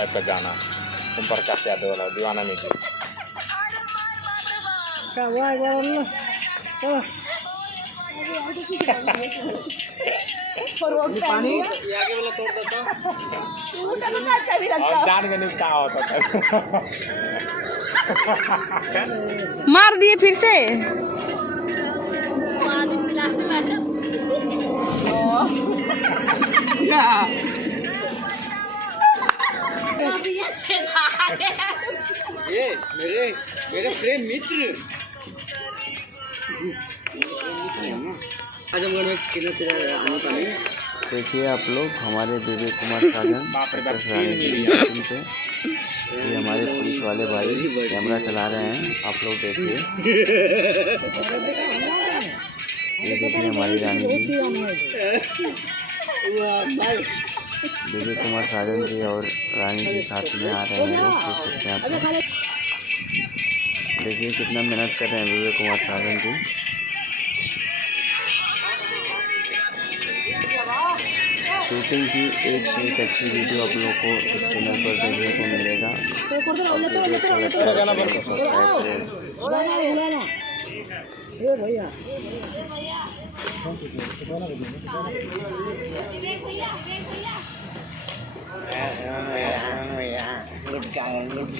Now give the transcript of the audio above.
Type का गाना ओम प्रकाश यादव वाला दीवाना म्यूजिक। पानी आगे वाला तोड़ देता और जान में नहीं क्या होता था। मार दिए फिर से। ये मेरे प्रेम मित्र आजमगढ़ में कितना तेरा आने का नहीं। देखिए आप लोग हमारे विवेक कुमार साजन पे ये हमारे पुलिस वाले भाई कैमरा चला रहे हैं। आप लोग देखिए, ये देखिए हमारी रानी जी विवेक कुमार साजन जी और रानी जी साथ में आ रहे हैं। देख सकते हैं आप लोग, देखिए कितना मेहनत कर रहे हैं विवेक कुमार साजन जी। शूटिंग की एक से एक अच्छी वीडियो आप लोगों को इस चैनल पर देखने को मिलेगा। वीडियो अच्छा लगता है चैनल को सब्सक्राइब करें। लुट